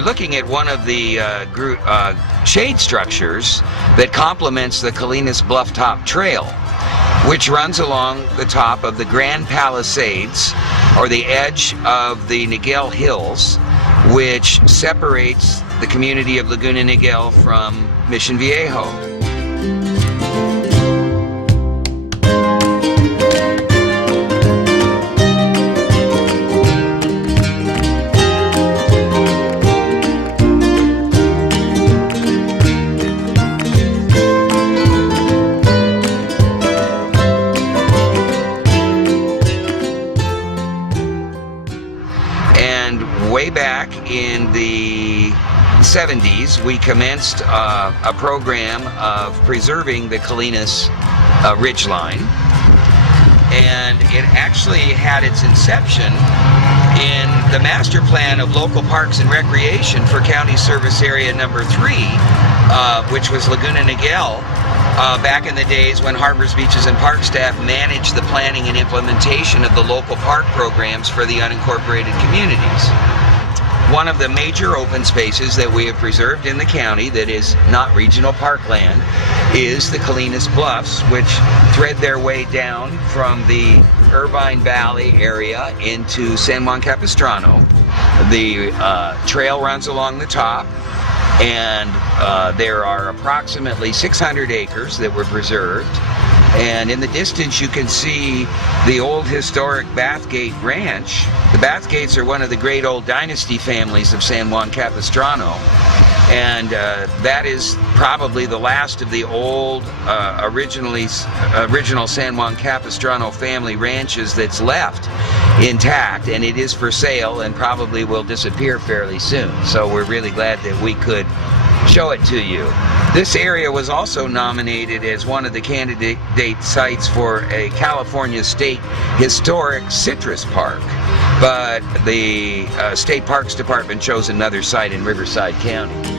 we're looking at one of the shade structures that complements the Colinas Bluff Top Trail, which runs along the top of the Grand Palisades, or the edge of the Niguel Hills, which separates the community of Laguna Niguel from Mission Viejo. Way back in the 70s, we commenced a program of preserving the Colinas ridgeline, and it actually had its inception in the master plan of local parks and recreation for County Service Area number 3, which was Laguna Niguel, back in the days when Harbors, Beaches, and Park staff managed the planning and implementation of the local park programs for the unincorporated communities. One of the major open spaces that we have preserved in the county that is not regional parkland is the Colinas Bluffs, which thread their way down from the Irvine Valley area into San Juan Capistrano. The trail runs along the top, and there are approximately 600 acres that were preserved. And in the distance you can see the old historic Bathgate Ranch. The Bathgates are one of the great old dynasty families of San Juan Capistrano, and that is probably the last of the old original San Juan Capistrano family ranches that's left intact, and it is for sale and probably will disappear fairly soon. So we're really glad that we could show it to you. This area was also nominated as one of the candidate sites for a California State Historic Citrus Park, but the State Parks Department chose another site in Riverside County.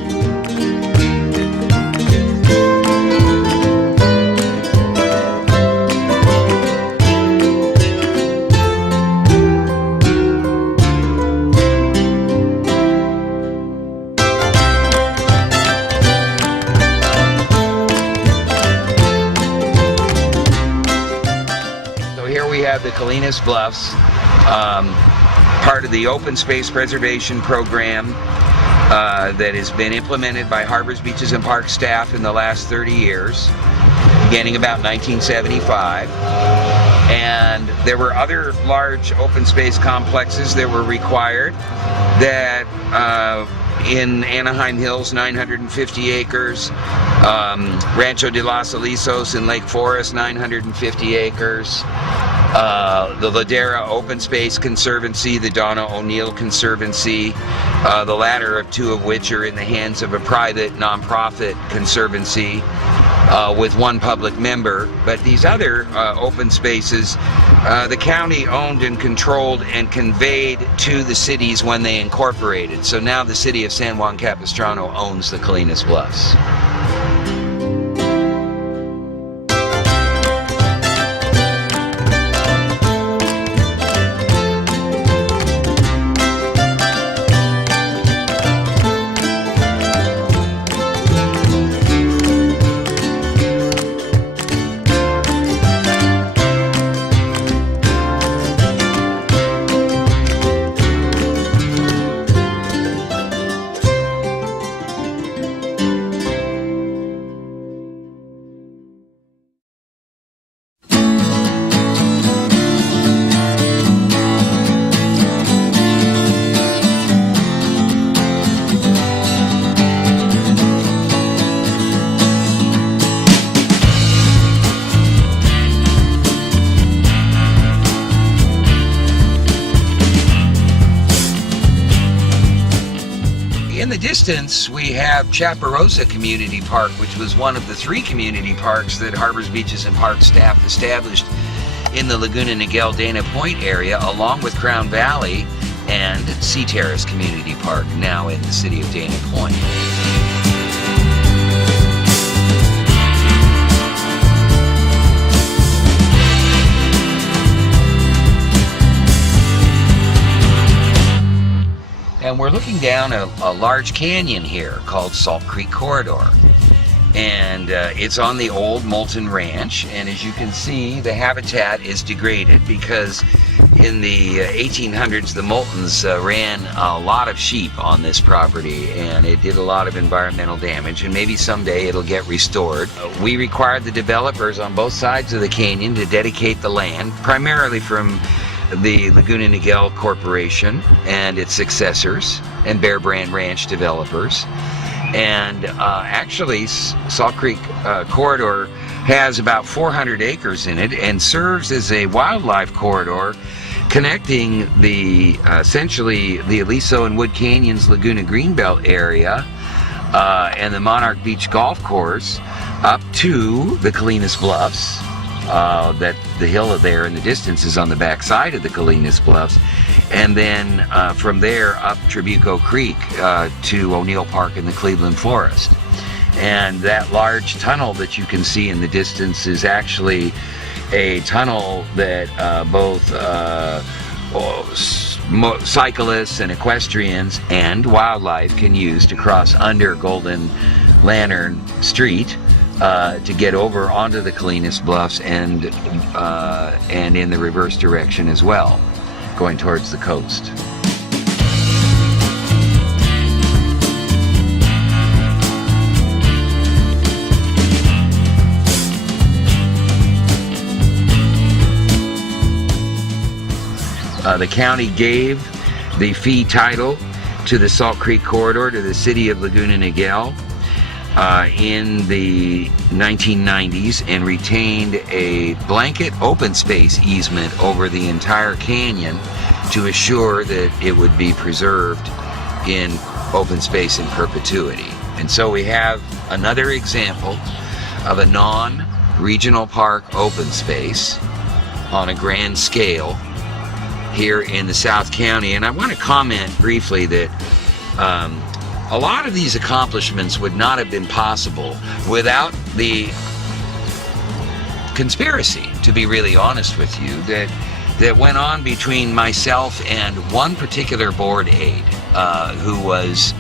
The Colinas Bluffs, part of the open space preservation program that has been implemented by Harbors, Beaches, and Park staff in the last 30 years, beginning about 1975. And there were other large open space complexes that were required that in Anaheim Hills, 950 acres, Rancho de los Alisos in Lake Forest, 950 acres, the Ladera Open Space Conservancy, the Donna O'Neill Conservancy, the latter of two of which are in the hands of a private nonprofit conservancy with one public member. But these other open spaces, the county owned and controlled and conveyed to the cities when they incorporated. So now the city of San Juan Capistrano owns the Colinas Bluffs. In the distance, we have Chapparosa Community Park, which was one of the 3 community parks that Harbors, Beaches, and Park staff established in the Laguna Niguel Dana Point area, along with Crown Valley and Sea Terrace Community Park, now in the city of Dana Point. And we're looking down a large canyon here called Salt Creek Corridor. And it's on the old Moulton Ranch, and as you can see, the habitat is degraded because in the 1800s the Moultons ran a lot of sheep on this property, and it did a lot of environmental damage, and maybe someday it'll get restored. We required the developers on both sides of the canyon to dedicate the land, primarily from the Laguna Niguel Corporation and its successors and Bear Brand Ranch developers. And actually, Salt Creek Corridor has about 400 acres in it and serves as a wildlife corridor connecting the essentially the Aliso and Wood Canyons Laguna Greenbelt area and the Monarch Beach Golf Course up to the Colinas Bluffs. That the hill there in the distance is on the back side of the Colinas Bluffs, and then from there up Trabuco Creek to O'Neill Park in the Cleveland Forest. And that large tunnel that you can see in the distance is actually a tunnel that both cyclists and equestrians and wildlife can use to cross under Golden Lantern Street to get over onto the Colinas Bluffs and in the reverse direction as well, going towards the coast. The county gave the fee title to the Salt Creek Corridor to the city of Laguna Niguel in the 1990s and retained a blanket open space easement over the entire canyon to assure that it would be preserved in open space in perpetuity. And so we have another example of a non-regional park open space on a grand scale here in the South County. And I want to comment briefly that a lot of these accomplishments would not have been possible without the conspiracy, to be really honest with you, that went on between myself and one particular board aide who was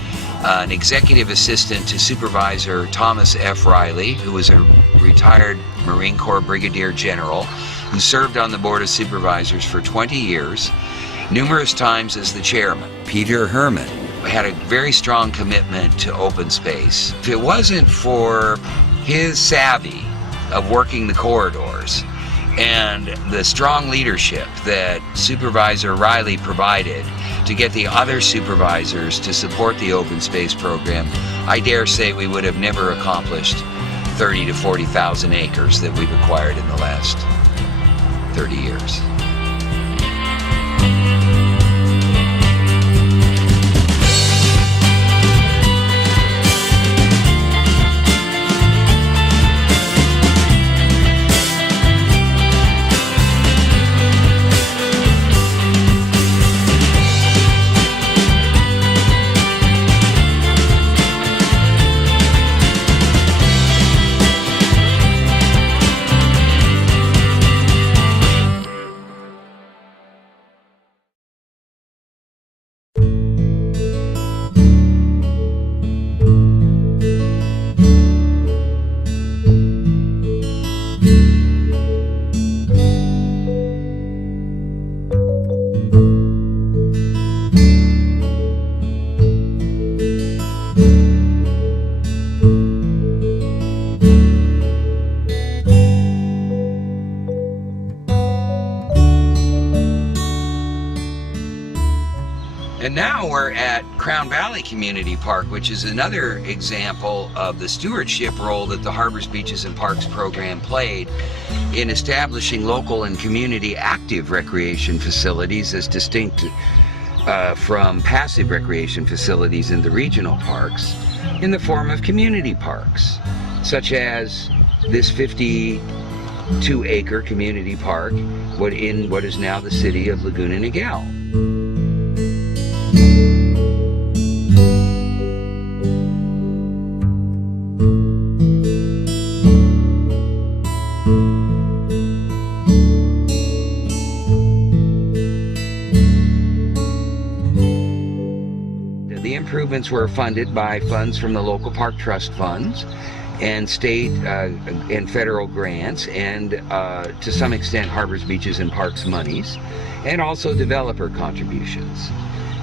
an executive assistant to Supervisor Thomas F. Riley, who was a retired Marine Corps Brigadier General who served on the Board of Supervisors for 20 years, numerous times as the chairman. Peter Herman had a very strong commitment to open space. If it wasn't for his savvy of working the corridors and the strong leadership that Supervisor Riley provided to get the other supervisors to support the open space program, I dare say we would have never accomplished 30 to 40,000 acres that we've acquired in the last 30 years. And now we're at Crown Valley Community Park, which is another example of the stewardship role that the Harbors, Beaches, and Parks program played in establishing local and community active recreation facilities as distinct from passive recreation facilities in the regional parks in the form of community parks, such as this 52-acre community park in what is now the city of Laguna Niguel. improvements were funded by funds from the local park trust funds and state and federal grants, and to some extent Harbors, Beaches, and Parks monies, and also developer contributions.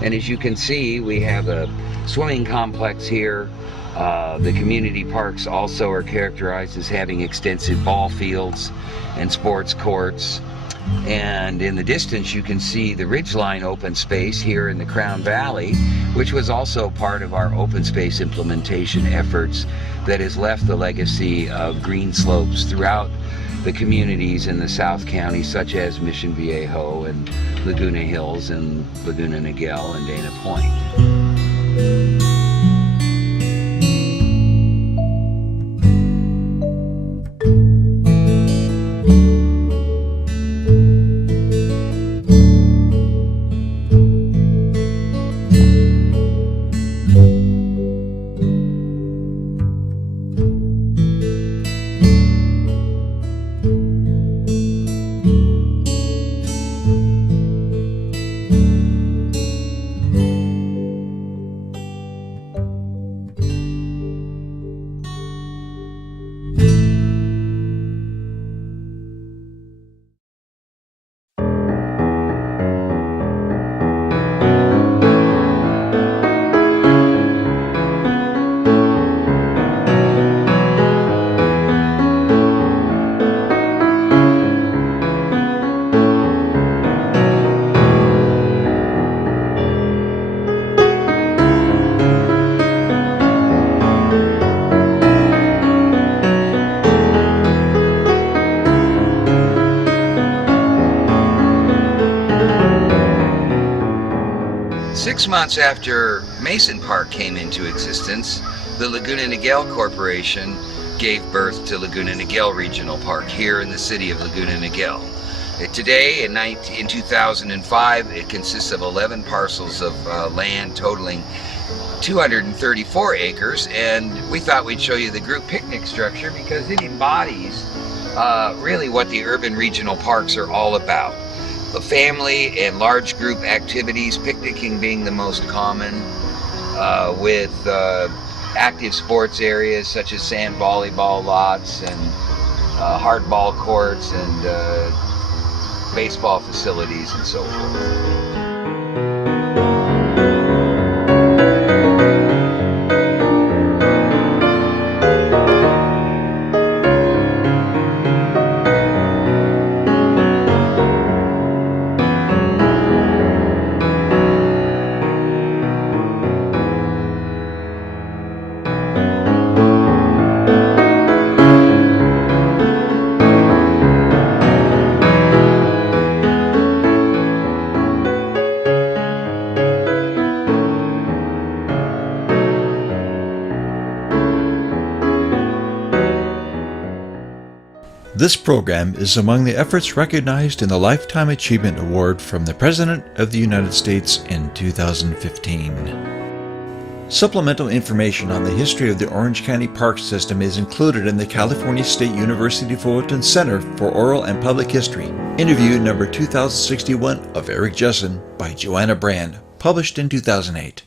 And as you can see, we have a swimming complex here. The community parks also are characterized as having extensive ball fields and sports courts. And in the distance you can see the Ridgeline open space here in the Crown Valley, which was also part of our open space implementation efforts that has left the legacy of green slopes throughout the communities in the South County, such as Mission Viejo and Laguna Hills and Laguna Niguel and Dana Point. 6 months after Mason Park came into existence, the Laguna Niguel Corporation gave birth to Laguna Niguel Regional Park here in the city of Laguna Niguel. Today, in 2005, it consists of 11 parcels of land totaling 234 acres, and we thought we'd show you the group picnic structure because it embodies really what the urban regional parks are all about. The family and large group activities, picnicking being the most common, with active sports areas such as sand volleyball lots and hardball courts and baseball facilities and so forth. This program is among the efforts recognized in the Lifetime Achievement Award from the President of the United States in 2015. Supplemental information on the history of the Orange County Park System is included in the California State University Fullerton Center for Oral and Public History, interview number 2061 of Eric Jessen by Joanna Brand, published in 2008.